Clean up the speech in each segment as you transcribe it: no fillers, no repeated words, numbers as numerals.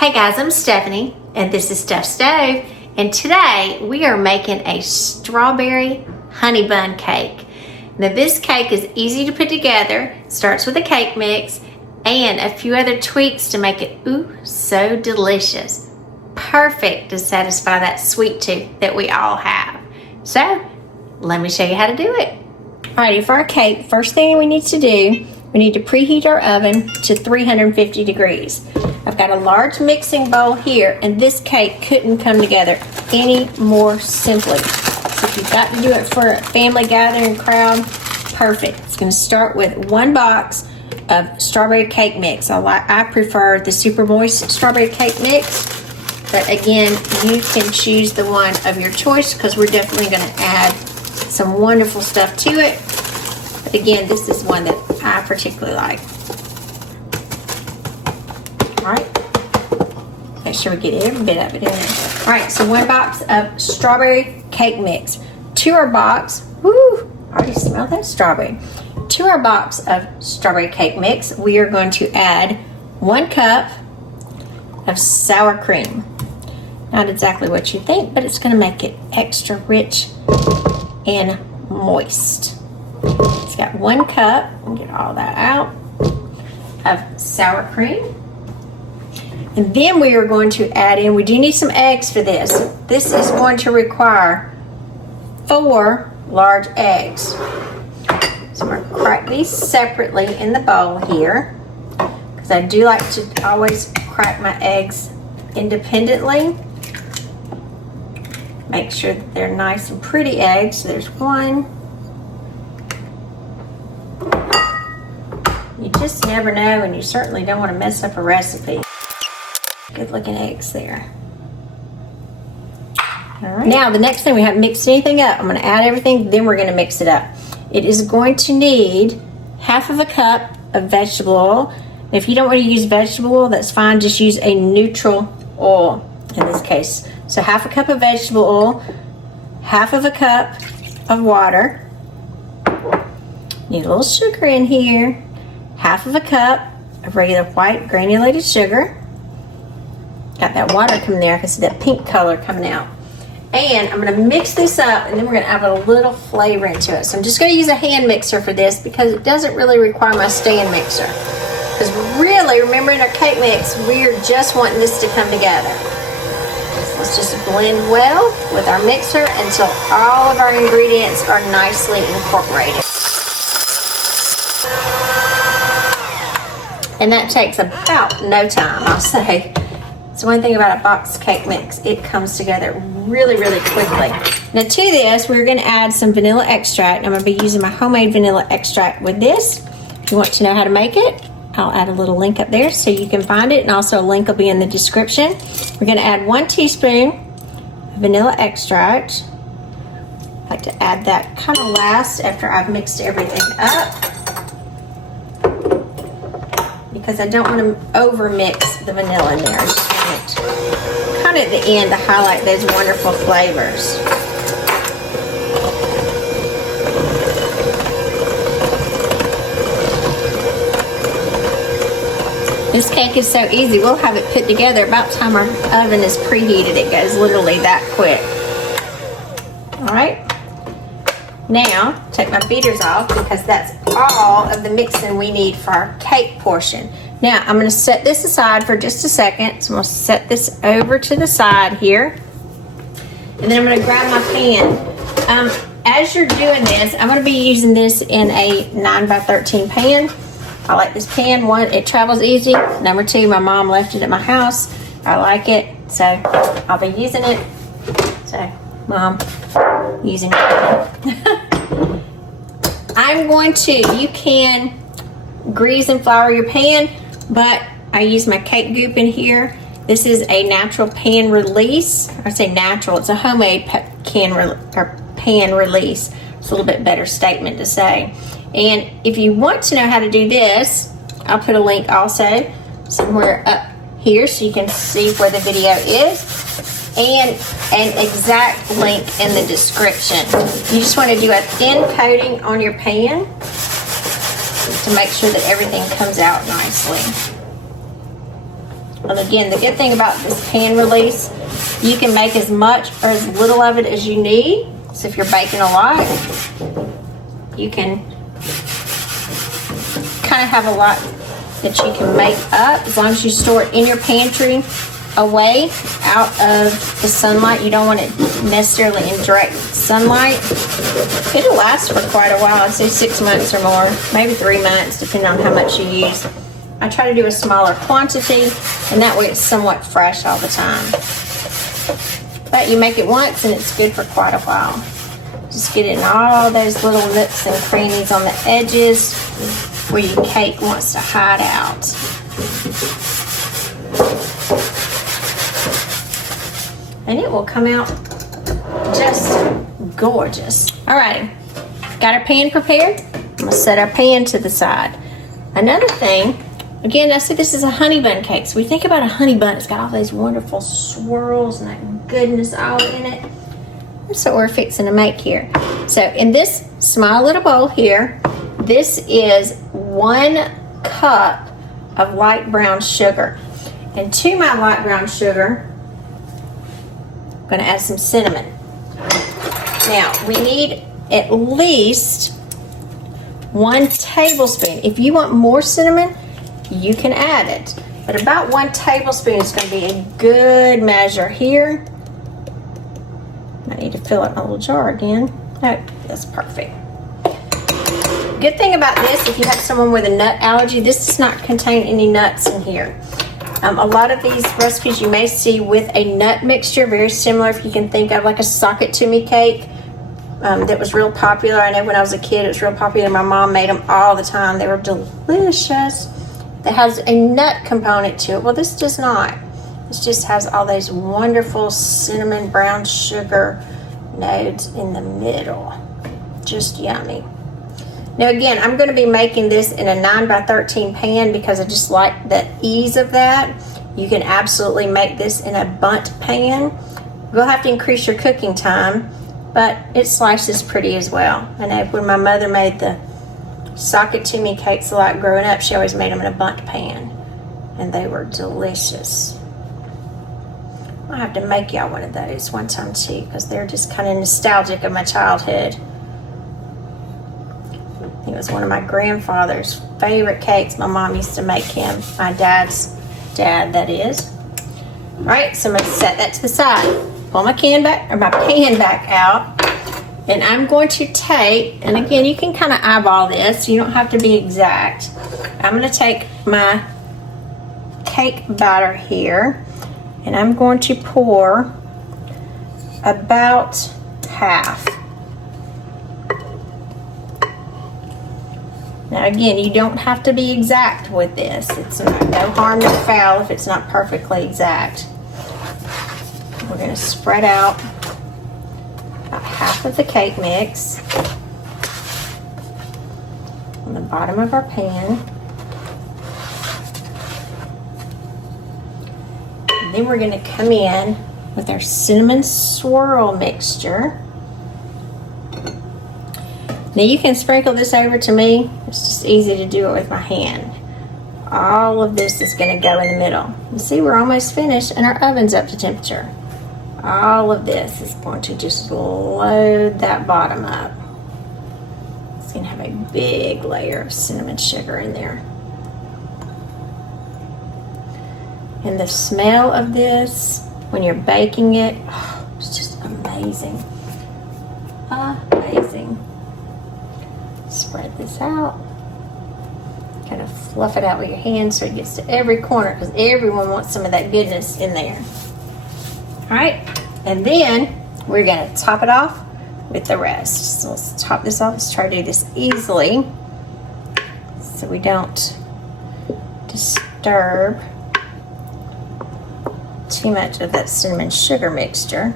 Hey guys, I'm Stephanie and this is Steph Stove, and today we are making a strawberry honey bun cake. Now this cake is easy to put together. It starts with a cake mix and a few other tweaks to make it so delicious. Perfect to satisfy that sweet tooth that we all have. So let me show you how to do it. Alrighty, for our cake, first thing we need to do, we need to preheat our oven to 350 degrees. I've got a large mixing bowl here, and this cake couldn't come together any more simply. So if you've got to do it for a family gathering crowd, perfect. It's going to start with 1 box of strawberry cake mix. I prefer the super moist strawberry cake mix, but again, you can choose the one of your choice because we're definitely going to add some wonderful stuff to it. But again, this is one that I particularly like. Alright, make sure we get every bit of it in there. Alright, so 1 box of strawberry cake mix. To our box, I already smell that strawberry. To our box of strawberry cake mix, we are going to add 1 cup of sour cream. Not exactly what you think, but it's going to make it extra rich and moist. It's got 1 cup, I'll get all that out, of sour cream. And then we are going to add in, we do need some eggs for this. This is going to require 4 large eggs. So I'm going to crack these separately in the bowl here, because I do like to always crack my eggs independently. Make sure that they're nice and pretty eggs. So there's 1. You just never know, and you certainly don't want to mess up a recipe. Good looking eggs there. All right. Now the next thing, we haven't mixed anything up. I'm going to add everything, then we're going to mix it up. It is going to need 1/2 cup of vegetable oil. If you don't want to use vegetable oil, that's fine. Just use a neutral oil in this case. So 1/2 cup of vegetable oil, 1/2 cup of water. Need a little sugar in here. 1/2 cup of regular white granulated sugar. Got that water coming there. I can see that pink color coming out. And I'm going to mix this up, and then we're going to add a little flavor into it. So I'm just going to use a hand mixer for this because it doesn't really require my stand mixer. Because really, remember in our cake mix, we're just wanting this to come together. So let's just blend well with our mixer until all of our ingredients are nicely incorporated. And that takes about no time, I'll say. So one thing about a box cake mix, it comes together really, really quickly. Now to this, we're going to add some vanilla extract. I'm going to be using my homemade vanilla extract with this. If you want to know how to make it, I'll add a little link up there so you can find it, and also a link will be in the description. We're going to add 1 teaspoon of vanilla extract. I like to add that kind of last after I've mixed everything up, because I don't want to over mix the vanilla in there. I just want it kind of at the end to highlight those wonderful flavors. This cake is so easy. We'll have it put together about the time our oven is preheated. It goes literally that quick. All right. Now, take my beaters off because that's all of the mixing we need for our cake portion. Now, I'm going to set this aside for just a second. So I'm going to set this over to the side here. And then I'm going to grab my pan. As you're doing this, I'm going to be using this in a 9x13 pan. I like this pan. 1, it travels easy. Number 2, my mom left it at my house. I like it, so I'll be using it. So, Mom, using it. I'm going to, you can grease and flour your pan, but I use my cake goop in here. This is a natural pan release. I say natural, it's a homemade pan release. It's a little bit better statement to say. And if you want to know how to do this, I'll put a link also somewhere up here so you can see where the video is, and an exact link in the description. You just want to do a thin coating on your pan to make sure that everything comes out nicely. And again, the good thing about this pan release, you can make as much or as little of it as you need. So if you're baking a lot, you can kind of have a lot that you can make up as long as you store it in your pantry away out of the sunlight. You don't want it necessarily in direct sunlight. It'll last for quite a while. I'd say 6 months or more, maybe 3 months, depending on how much you use. I try to do a smaller quantity, and that way it's somewhat fresh all the time. But you make it once and it's good for quite a while. Just get in all those little nooks and crannies on the edges where your cake wants to hide out. And it will come out just gorgeous. Alrighty, got our pan prepared. I'm gonna set our pan to the side. Another thing, again, I said this is a honey bun cake. So we think about a honey bun, it's got all these wonderful swirls and that goodness all in it. That's what we're fixing to make here. So in this small little bowl here, this is 1 cup of light brown sugar. And to my light brown sugar, I'm gonna add some cinnamon. Now, we need at least 1 tablespoon. If you want more cinnamon, you can add it. But about 1 tablespoon is gonna be a good measure here. I need to fill up my little jar again. Oh, that's perfect. Good thing about this, if you have someone with a nut allergy, this does not contain any nuts in here. A lot of these recipes you may see with a nut mixture, very similar if you can think of like a sock it to me cake that was real popular. I know when I was a kid it was real popular. My mom made them all the time. They were delicious. That has a nut component to it. Well, this does not. This just has all those wonderful cinnamon brown sugar nodes in the middle. Just yummy. Now again, I'm going to be making this in a 9x13 pan because I just like the ease of that. You can absolutely make this in a Bundt pan. You'll have to increase your cooking time, but it slices pretty as well. I know when my mother made the sock it to me cakes a lot growing up, she always made them in a Bundt pan, and they were delicious. I'll have to make y'all one of those one time too, because they're just kind of nostalgic of my childhood. I think it was one of my grandfather's favorite cakes. My mom used to make him. My dad's dad, that is. All right, so I'm going to set that to the side. Pull my pan back out. And I'm going to take, and again, you can kind of eyeball this. You don't have to be exact. I'm going to take my cake batter here, and I'm going to pour about half. Now again, you don't have to be exact with this. It's no harm, no foul if it's not perfectly exact. We're going to spread out about half of the cake mix on the bottom of our pan. And then we're going to come in with our cinnamon swirl mixture. Now you can sprinkle this over to me. It's just easy to do it with my hand. All of this is going to go in the middle. You see, we're almost finished and our oven's up to temperature. All of this is going to just load that bottom up. It's going to have a big layer of cinnamon sugar in there. And the smell of this when you're baking it, oh, it's just amazing. Amazing. Spread this out. Kind of fluff it out with your hands so it gets to every corner, because everyone wants some of that goodness in there. All right, and then we're going to top it off with the rest. So let's top this off. Let's try to do this easily so we don't disturb too much of that cinnamon sugar mixture.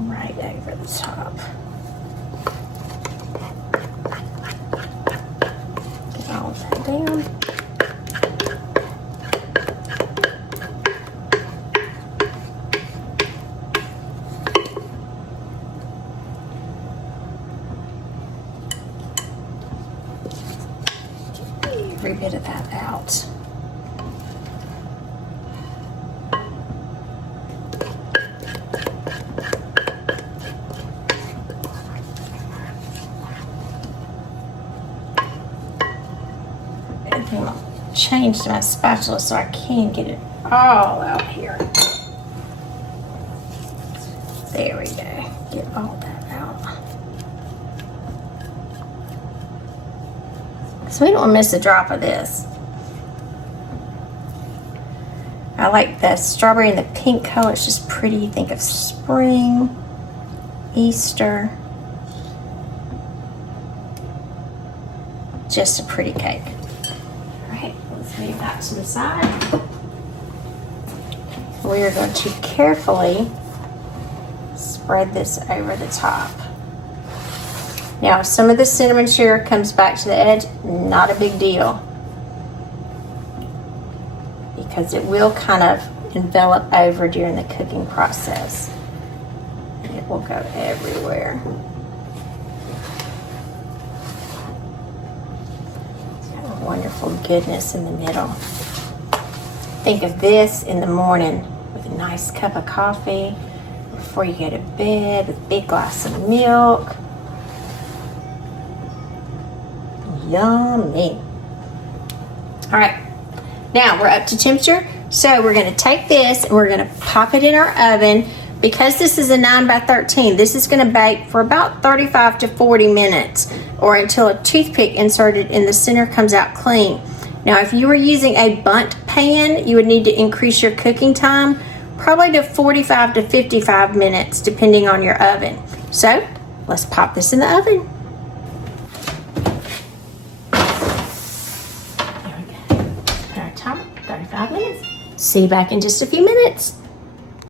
Right over the top. Get all of that down. every bit of that out. I'm gonna change my spatula so I can get it all out here. There we go. Get all that out. So we don't want to miss a drop of this. I like the strawberry and the pink color. It's just pretty. You think of spring, Easter. Just a pretty cake. All right, let's move that to the side. We are going to carefully spread this over the top. Now, if some of the cinnamon sugar comes back to the edge, not a big deal, because it will kind of envelop over during the cooking process. It will go everywhere. It's got a wonderful goodness in the middle. Think of this in the morning with a nice cup of coffee before you go to bed, with a big glass of milk. Yummy. All right, now we're up to temperature. So we're gonna take this and we're gonna pop it in our oven. Because this is a 9 by 13, this is gonna bake for about 35 to 40 minutes, or until a toothpick inserted in the center comes out clean. Now, if you were using a Bundt pan, you would need to increase your cooking time, probably to 45 to 55 minutes, depending on your oven. So let's pop this in the oven. There we go. Put our timer, 35 minutes. See you back in just a few minutes.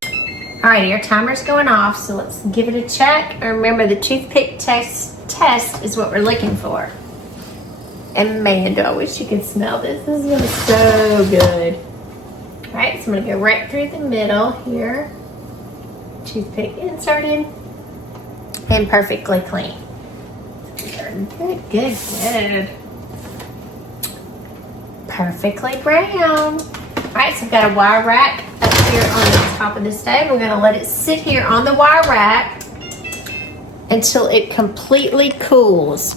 Alrighty, our timer's going off, so let's give it a check. And remember, the toothpick test is what we're looking for. And man, do I wish you could smell this. This is gonna be so good. All right, so I'm gonna go right through the middle here. Toothpick inserted. And perfectly clean. Good, good, good. Perfectly brown. All right, so I've got a wire rack up here on the top of the stove. We're gonna let it sit here on the wire rack until it completely cools.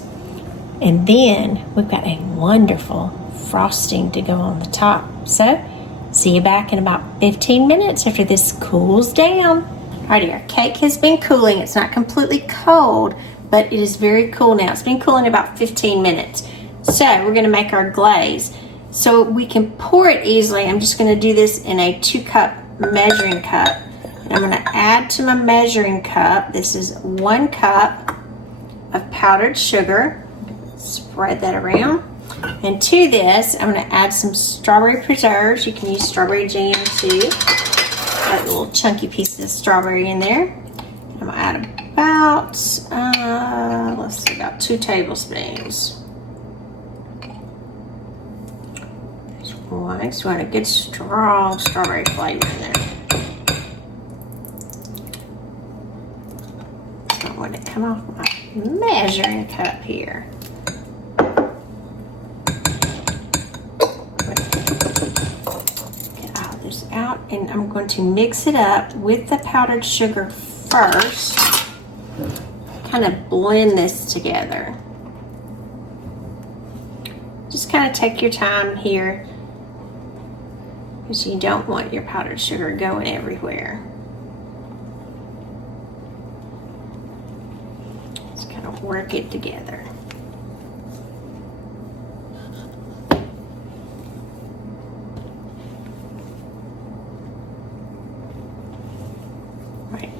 And then we've got a wonderful frosting to go on the top. So, see you back in about 15 minutes after this cools down. Alrighty, our cake has been cooling. It's not completely cold, but it is very cool now. It's been cooling about 15 minutes. So, we're gonna make our glaze. So we can pour it easily. I'm just gonna do this in a 2-cup measuring cup. And I'm gonna add to my measuring cup, this is 1 cup of powdered sugar. Spread that around. And to this, I'm going to add some strawberry preserves. You can use strawberry jam too. Got little chunky pieces of strawberry in there. I'm going to add about, let's see, about 2 tablespoons. There's one. So you want a good strong strawberry flavor in there. I don't want it to come off my measuring cup here. Out, and I'm going to mix it up with the powdered sugar first. Kind of blend this together. Just kind of take your time here, because you don't want your powdered sugar going everywhere. Just kind of work it together.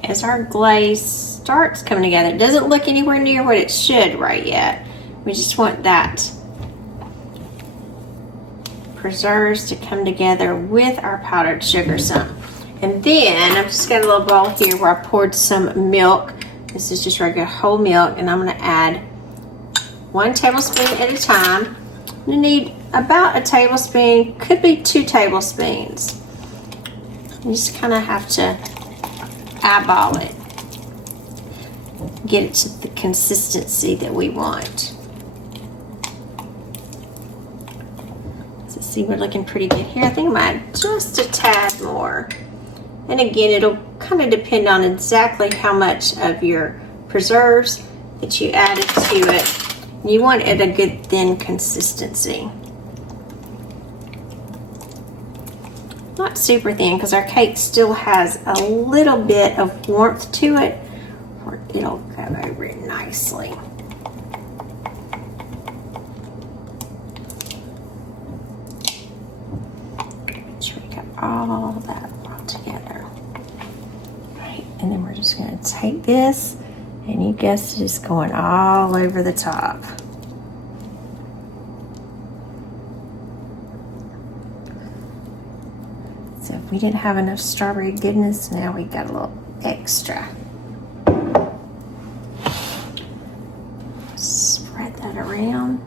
As our glaze starts coming together, it doesn't look anywhere near what it should right yet. We just want that preserves to come together with our powdered sugar some. And then I've just got a little bowl here where I poured some milk. This is just regular whole milk, and I'm going to add 1 tablespoon at a time. You need about a tablespoon, could be 2 tablespoons. You just kind of have to eyeball it, get it to the consistency that we want. See, we're looking pretty good here. I think I might add just a tad more. And again, it'll kind of depend on exactly how much of your preserves that you added to it. You want it a good thin consistency. Not super thin, because our cake still has a little bit of warmth to it, or it'll go over it nicely. Make sure we got all that all together. All right, and then we're just going to take this, and you guessed it, it's going all over the top. So if we didn't have enough strawberry goodness, now we got a little extra. Spread that around.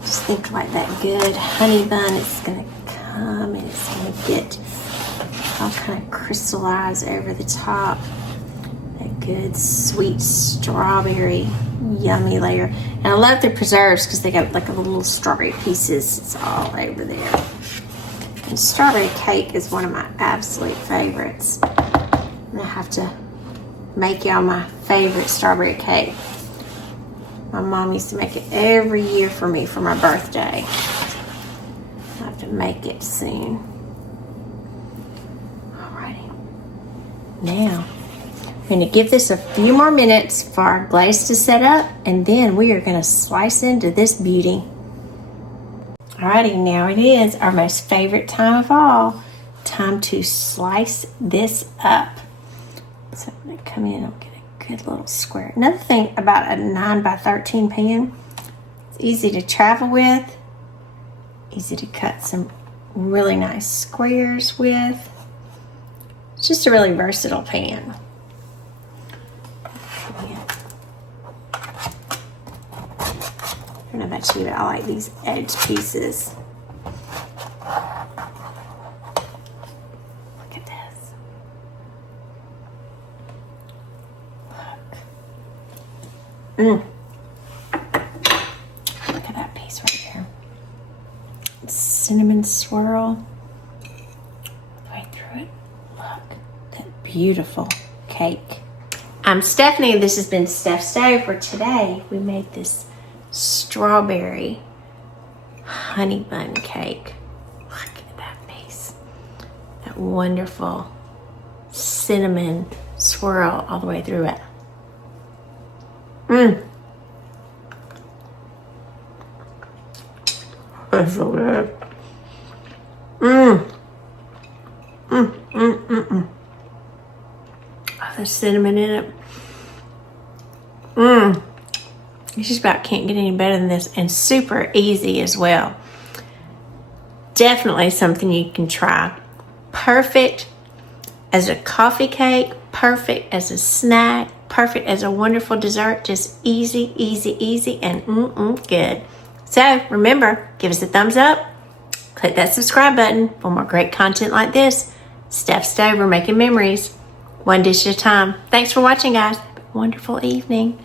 Just think like that good honey bun is gonna come and it's gonna get all kind of crystallized over the top. That good sweet strawberry yummy layer. And I love the preserves because they got like a little strawberry pieces. It's all over there. And strawberry cake is one of my absolute favorites. And I have to make y'all my favorite strawberry cake. My mom used to make it every year for me for my birthday. I have to make it soon. Alrighty. Now, I'm going to give this a few more minutes for our glaze to set up, and then we are going to slice into this beauty. Alrighty, now it is our most favorite time of all. Time to slice this up. So I'm going to come in and get a good little square. Another thing about a 9 by 13 pan, it's easy to travel with, easy to cut some really nice squares with. It's just a really versatile pan. I don't know about you, but I like these edge pieces. Look at this. Look. Look at that piece right there. Cinnamon swirl. Right through it. Look. That beautiful cake. I'm Stephanie, and this has been Steph's Stove, for today we made this strawberry honey bun cake. Look at that piece. That wonderful cinnamon swirl all the way through it. That's so good. Oh, there's cinnamon in it. You just about can't get any better than this, and super easy as well. Definitely something you can try. Perfect as a coffee cake, perfect as a snack, perfect as a wonderful dessert. Just easy, easy, easy, and good. So remember, give us a thumbs up, click that subscribe button for more great content like this. Steph's Stove, we're making memories, one dish at a time. Thanks for watching, guys. Have a wonderful evening.